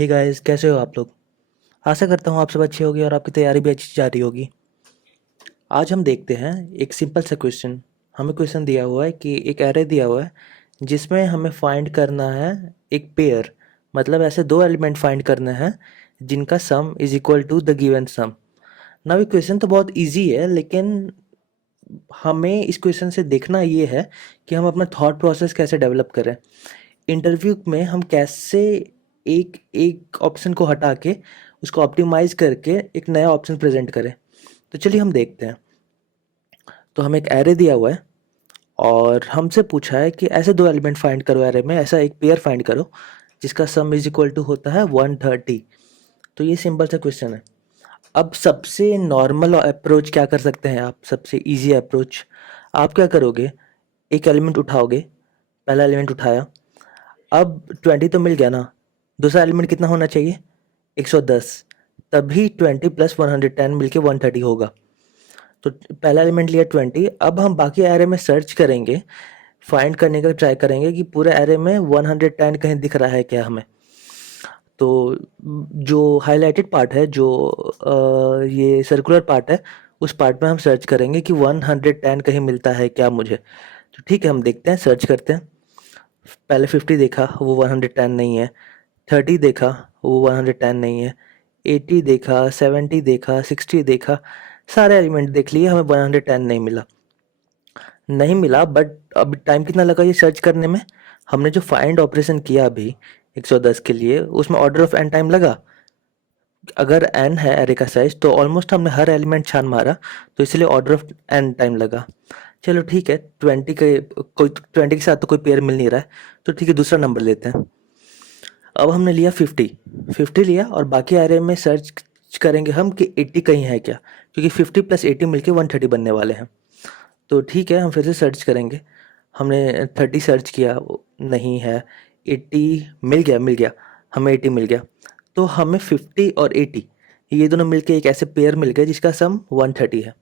Hey guys, कैसे हो आप लोग। आशा करता हूँ आप सब अच्छे होगे और आपकी तैयारी भी अच्छी जा रही होगी। आज हम देखते हैं एक सिंपल सा क्वेश्चन। हमें क्वेश्चन दिया हुआ है कि एक एरे दिया हुआ है जिसमें हमें फाइंड करना है एक पेयर, मतलब ऐसे दो एलिमेंट फाइंड करने हैं जिनका sum is equal to the given sum. ना ये क्वेश्चन तो बहुत इजी है, लेकिन हमें इस क्वेश्चन से देखना ये है कि हम अपना थॉट प्रोसेस कैसे डेवलप करें। इंटरव्यू में हम कैसे एक एक ऑप्शन को हटा के उसको ऑप्टिमाइज करके एक नया ऑप्शन प्रेजेंट करें। तो चलिए हम देखते हैं। तो हमें एक एरे दिया हुआ है और हमसे पूछा है कि ऐसे दो एलिमेंट फाइंड करो एरे में, ऐसा एक पेयर फाइंड करो जिसका सम इज इक्वल टू होता है 130। तो ये सिंपल सा क्वेश्चन है। अब सबसे नॉर्मल अप्रोच क्या कर सकते हैं आप, सबसे इजी अप्रोच। आप क्या करोगे, एक एलिमेंट उठाओगे, पहला एलिमेंट उठाया, अब 20 तो मिल गया ना, दूसरा एलिमेंट कितना होना चाहिए, 110। तभी 20 प्लस 110 मिलके 130 होगा। तो पहला एलिमेंट लिया 20, अब हम बाकी एरे में सर्च करेंगे, फाइंड करने का ट्राई करेंगे कि पूरे एरे में 110 कहीं दिख रहा है क्या हमें। तो जो हाईलाइटेड पार्ट है, जो ये सर्कुलर पार्ट है, उस पार्ट में हम सर्च करेंगे कि 110 कहीं मिलता है क्या मुझे। तो ठीक है, हम देखते हैं, सर्च करते हैं। पहले 50 देखा, वो 110 नहीं है। 30 देखा, वो 110 नहीं है। 80 देखा, 70 देखा, 60 देखा, सारे एलिमेंट देख लिए, हमें 110 नहीं मिला। नहीं मिला, बट अब टाइम कितना लगा ये सर्च करने में। हमने जो फाइंड ऑपरेशन किया अभी 110 के लिए, उसमें ऑर्डर ऑफ एन टाइम लगा। अगर एन है एरे का साइज, तो ऑलमोस्ट हमने हर एलिमेंट छान मारा, तो इसलिए ऑर्डर ऑफ एन टाइम लगा। चलो ठीक है, 20 के साथ तो कोई पेयर मिल नहीं रहा है, तो ठीक है, दूसरा नंबर लेते हैं। अब हमने लिया 50 लिया और बाकी एरे में सर्च करेंगे हम कि 80 कहीं है क्या, क्योंकि 50 प्लस 80 मिलके 130 बनने वाले हैं। तो ठीक है, हम फिर से सर्च करेंगे। हमने 30 सर्च किया, वो नहीं है। 80 मिल गया, हमें 80 मिल गया। तो हमें 50 और 80 ये दोनों मिलके एक ऐसे पेयर मिल गए जिसका सम 130 है।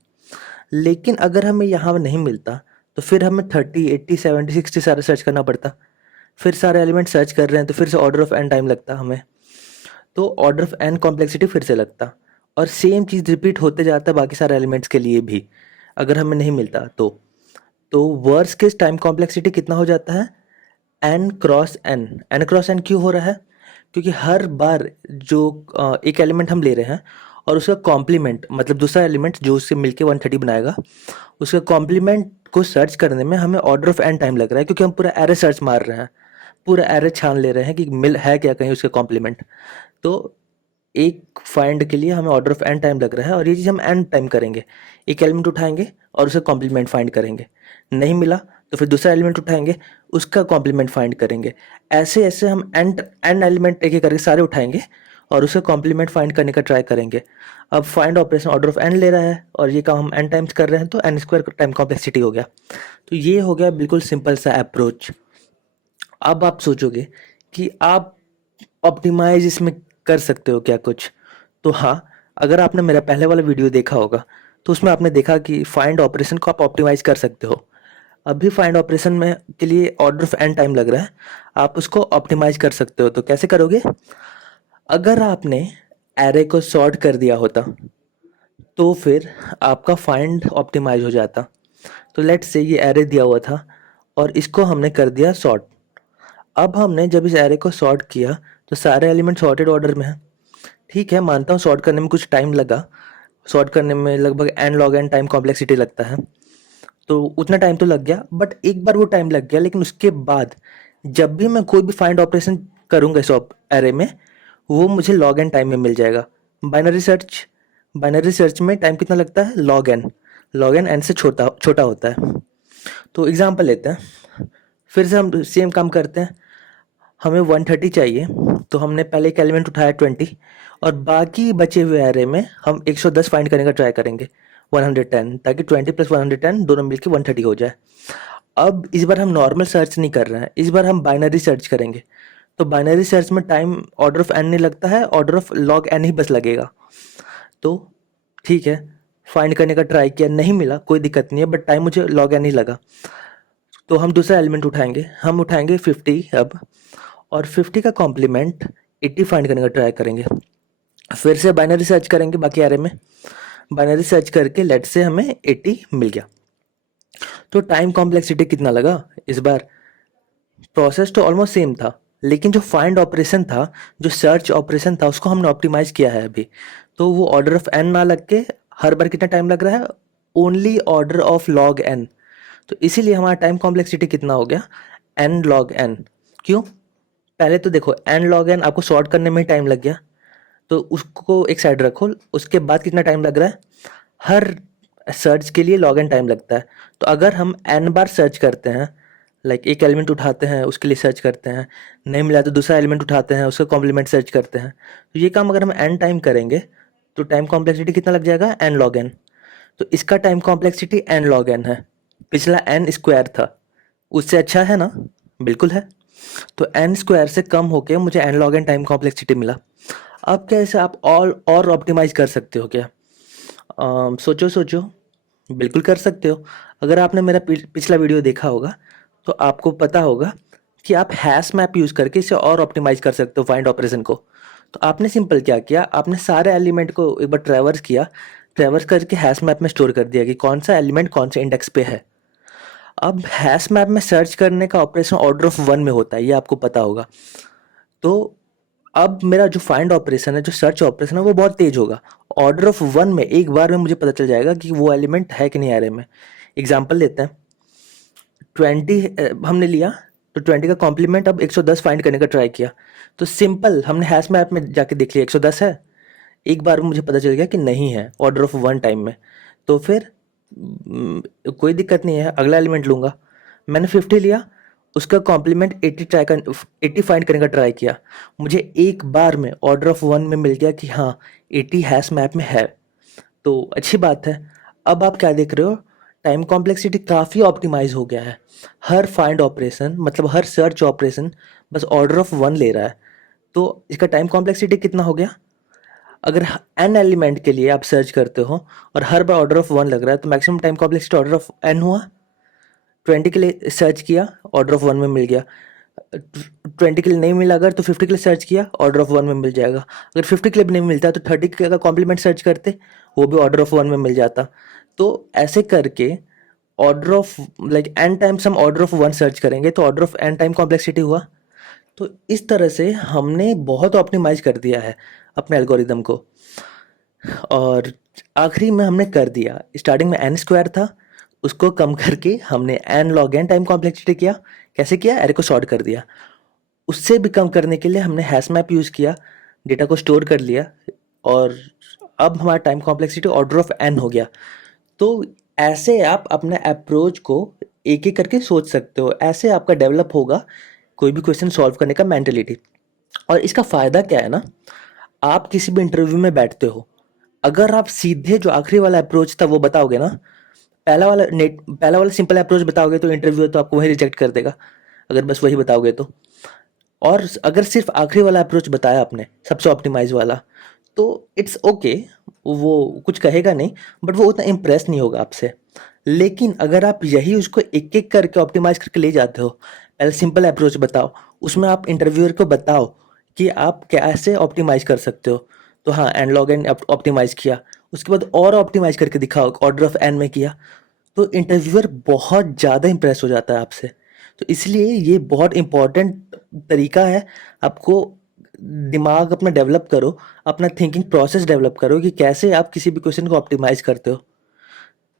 लेकिन अगर हमें यहाँ नहीं मिलता, तो फिर हमें 30, 80, 70, 60 सारा सर्च करना पड़ता। फिर सारे एलिमेंट सर्च कर रहे हैं, तो फिर से ऑर्डर ऑफ एन टाइम लगता हमें। तो ऑर्डर ऑफ एन कॉम्प्लेक्सिटी फिर से लगता, और सेम चीज़ रिपीट होते जाता है बाकी सारे एलिमेंट्स के लिए भी, अगर हमें नहीं मिलता तो वर्स्ट केस टाइम कॉम्प्लेक्सिटी कितना हो जाता है, N cross N. N cross N क्यों हो रहा है, क्योंकि हर बार जो एक एलिमेंट हम ले रहे हैं और उसका कॉम्प्लीमेंट, मतलब दूसरा एलिमेंट जो उससे मिलके 130 बनाएगा, उसका कॉम्प्लीमेंट को सर्च करने में हमें ऑर्डर ऑफ एन टाइम लग रहा है, क्योंकि हम पूरा एरे सर्च मार रहे हैं, पूरा एरे छान ले रहे हैं कि मिल है क्या कहीं उसके कॉम्प्लीमेंट। तो एक फाइंड के लिए हमें ऑर्डर ऑफ एन टाइम लग रहा है, और ये चीज़ हम एन टाइम करेंगे। एक एलिमेंट उठाएंगे और उसका कॉम्प्लीमेंट फाइंड करेंगे, नहीं मिला तो फिर दूसरा एलिमेंट उठाएंगे, उसका कॉम्प्लीमेंट फाइंड करेंगे। ऐसे ऐसे हम एन एन एलिमेंट एक एक करके सारे उठाएंगे और उसका कॉम्प्लीमेंट फाइंड करने का ट्राई करेंगे। अब find operation order of N ले रहा है और ये काम हम एन टाइम्स कर रहे हैं, तो एन स्क्वायर टाइम कॉम्प्लेक्सिटी हो गया। तो ये हो गया बिल्कुल सिंपल सा अप्रोच। अब आप सोचोगे कि आप ऑप्टिमाइज इसमें कर सकते हो क्या कुछ। तो हाँ, अगर आपने मेरा पहले वाला वीडियो देखा होगा, तो उसमें आपने देखा कि फाइंड ऑपरेशन को आप ऑप्टिमाइज कर सकते हो। अभी फाइंड ऑपरेशन में के लिए ऑर्डर ऑफ एन टाइम लग रहा है, आप उसको ऑप्टिमाइज कर सकते हो। तो कैसे करोगे, अगर आपने एरे को सॉर्ट कर दिया होता, तो फिर आपका फाइंड ऑप्टिमाइज हो जाता। तो लेट्स से ये एरे दिया हुआ था और इसको हमने कर दिया सॉर्ट। अब हमने जब इस एरे को सॉर्ट किया, तो सारे एलिमेंट सॉर्टेड ऑर्डर में हैं। ठीक है, मानता हूँ सॉर्ट करने में कुछ टाइम लगा, सॉर्ट करने में लगभग N log N time complexity लगता है, तो उतना टाइम तो लग गया। बट एक बार वो टाइम लग गया, लेकिन उसके बाद जब भी मैं कोई भी फाइंड ऑपरेशन करूंगा इस एरे में, वो मुझे लॉग एन टाइम में मिल जाएगा। बाइनरी सर्च, बाइनरी सर्च में टाइम कितना लगता है, log N. Log N N से छोटा छोटा होता है। तो एग्जाम्पल लेते हैं, फिर से हम सेम काम करते हैं। हमें 130 चाहिए, तो हमने पहले एक एलिमेंट उठाया 20, और बाकी बचे हुए एरे में हम 110 फाइंड करने का ट्राई करेंगे, 110, ताकि 20 प्लस 110 दोनों मिलके 130 हो जाए। अब इस बार हम नॉर्मल सर्च नहीं कर रहे हैं, इस बार हम बाइनरी सर्च करेंगे। तो बाइनरी सर्च में टाइम ऑर्डर ऑफ एन नहीं लगता है, ऑर्डर ऑफ लॉग एन ही बस लगेगा। तो ठीक है, फाइंड करने का ट्राई किया, नहीं मिला, कोई दिक्कत नहीं है, बट टाइम मुझे लॉग एन ही लगा। तो हम दूसरा एलिमेंट उठाएंगे, हम उठाएंगे 50 अब, और 50 का कॉम्प्लीमेंट 80 फाइंड करने का ट्राई करेंगे। फिर से बाइनरी सर्च करेंगे बाकी एरे में, बाइनरी सर्च करके लेट से हमें 80 मिल गया। तो टाइम कॉम्प्लेक्सिटी कितना लगा इस बार? प्रोसेस तो ऑलमोस्ट सेम था, लेकिन जो फाइंड ऑपरेशन था, जो सर्च ऑपरेशन था, उसको हमने ऑप्टिमाइज किया है अभी। तो वो ऑर्डर ऑफ एन ना लग के हर बार कितना टाइम लग रहा है, only order of log N. तो इसीलिए हमारा टाइम कॉम्प्लेक्सिटी कितना हो गया, एन लॉग एन। क्यों? पहले तो देखो एन लॉग एन आपको सॉर्ट करने में ही टाइम लग गया, तो उसको एक साइड रखो। उसके बाद कितना टाइम लग रहा है, हर सर्च के लिए लॉग एन टाइम लगता है। तो अगर हम एन बार सर्च करते हैं, लाइक एक एलिमेंट उठाते हैं उसके लिए सर्च करते हैं, नहीं मिला तो दूसरा एलिमेंट उठाते हैं उसका कॉम्प्लीमेंट सर्च करते हैं, तो ये काम अगर हम एन टाइम करेंगे तो टाइम कॉम्प्लेक्सिटी कितना लग जाएगा, एन लॉग एन। तो इसका time complexity N log N है। पिछला एन स्क्वायर था, उससे अच्छा है ना? बिल्कुल है। तो एन स्क्वायर से कम होके मुझे N log N time complexity मिला। अब कैसे आप और ऑप्टिमाइज कर सकते हो क्या? सोचो सोचो, बिल्कुल कर सकते हो। अगर आपने मेरा पिछला वीडियो देखा होगा तो आपको पता होगा कि आप हैश मैप यूज़ करके इसे और ऑप्टिमाइज कर सकते हो फाइंड ऑपरेशन को। तो आपने सिंपल क्या किया, आपने सारे एलिमेंट को एक बार ट्रैवर्स किया, ट्रैवर्स करके हैश मैप में स्टोर कर दिया कि कौन सा एलिमेंट कौन से इंडेक्स पे है। अब हैश मैप में सर्च करने का ऑपरेशन ऑर्डर ऑफ 1 में होता है, ये आपको पता होगा। तो अब मेरा जो फाइंड ऑपरेशन है, जो सर्च ऑपरेशन है, वो बहुत तेज होगा। ऑर्डर ऑफ 1 में एक बार में मुझे पता चल जाएगा कि वो एलिमेंट है कि नहीं एरे में। एग्जांपल लेते हैं, 20 हमने लिया, तो 20 का कॉम्प्लीमेंट अब 110 फाइंड करने का ट्राई किया। तो सिंपल हमने हैश मैप में जाके देख लिया 110 है, एक बार में मुझे पता चल गया कि नहीं है ऑर्डर ऑफ 1 टाइम में। तो फिर कोई दिक्कत नहीं है, अगला एलिमेंट लूंगा। मैंने 50 लिया, उसका कॉम्प्लीमेंट 80 फाइंड करने का ट्राई किया, मुझे एक बार में ऑर्डर ऑफ 1 में मिल गया कि हाँ 80 हैश मैप में है। तो अच्छी बात है। अब आप क्या देख रहे हो, टाइम कॉम्प्लेक्सिटी काफ़ी ऑप्टिमाइज हो गया है। हर फाइंड ऑपरेशन मतलब हर सर्च ऑपरेशन बस ऑर्डर ऑफ 1 ले रहा है। तो इसका टाइम कॉम्प्लेक्सिटी कितना हो गया, अगर एन एलिमेंट के लिए आप सर्च करते हो और हर बार ऑर्डर ऑफ 1 लग रहा है, तो maximum time complexity order of N हुआ। 20 के लिए सर्च किया, ऑर्डर ऑफ 1 में मिल गया। 20 के लिए नहीं मिला अगर, तो 50 के लिए सर्च किया, ऑर्डर ऑफ 1 में मिल जाएगा। अगर 50 के लिए भी नहीं मिलता तो 30 का कॉम्प्लीमेंट सर्च करते, वो भी ऑर्डर ऑफ 1 में मिल जाता। तो ऐसे करके order of like N times हम ऑर्डर ऑफ 1 सर्च करेंगे तो order of N time complexity हुआ। तो इस तरह से हमने बहुत ऑप्टिमाइज कर दिया है अपने एल्गोरिदम को। और आखिरी में हमने कर दिया, स्टार्टिंग में एन स्क्वायर था, उसको कम करके हमने N log N time complexity किया। कैसे किया, एरे को सॉर्ट कर दिया। उससे भी कम करने के लिए हमने हैश मैप यूज़ किया, डेटा को स्टोर कर लिया, और अब हमारा time complexity order of N हो गया। तो ऐसे आप अपने अप्रोच को एक एक करके सोच सकते हो, ऐसे आपका डेवलप होगा कोई भी क्वेश्चन सॉल्व करने का मेंटेलिटी। और इसका फ़ायदा क्या है ना, आप किसी भी इंटरव्यू में बैठते हो, अगर आप सीधे जो आखिरी वाला अप्रोच था वो बताओगे ना, पहला वाला सिंपल अप्रोच बताओगे तो इंटरव्यूअर तो आपको वही रिजेक्ट कर देगा, अगर बस वही बताओगे तो। और अगर सिर्फ आखिरी वाला अप्रोच बताया आपने, सबसे ऑप्टिमाइज वाला, तो इट्स ओके, वो कुछ कहेगा नहीं, बट वो उतना इम्प्रेस नहीं होगा आपसे। लेकिन अगर आप यही उसको एक एक करके ऑप्टिमाइज करके ले जाते हो, पहले सिंपल अप्रोच बताओ, उसमें आप इंटरव्यूअर को बताओ कि आप कैसे ऑप्टिमाइज कर सकते हो। तो हाँ, एन लॉग एन ऑप्टिमाइज किया, उसके बाद और ऑप्टिमाइज करके दिखाओ, ऑर्डर ऑफ एन में किया, तो इंटरव्यूअर बहुत ज़्यादा इंप्रेस हो जाता है आपसे। तो इसलिए ये बहुत इम्पोर्टेंट तरीका है। आपको दिमाग अपना डेवलप करो, अपना थिंकिंग प्रोसेस डेवलप करो कि कैसे आप किसी भी क्वेश्चन को ऑप्टिमाइज करते हो।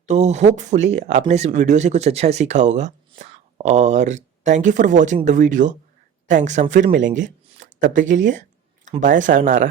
तो होपफुली आपने इस वीडियो से कुछ अच्छा सीखा होगा, और thank you for watching the video. Thanks, हम फिर मिलेंगे, तब तक के लिए बाय, सायोनारा।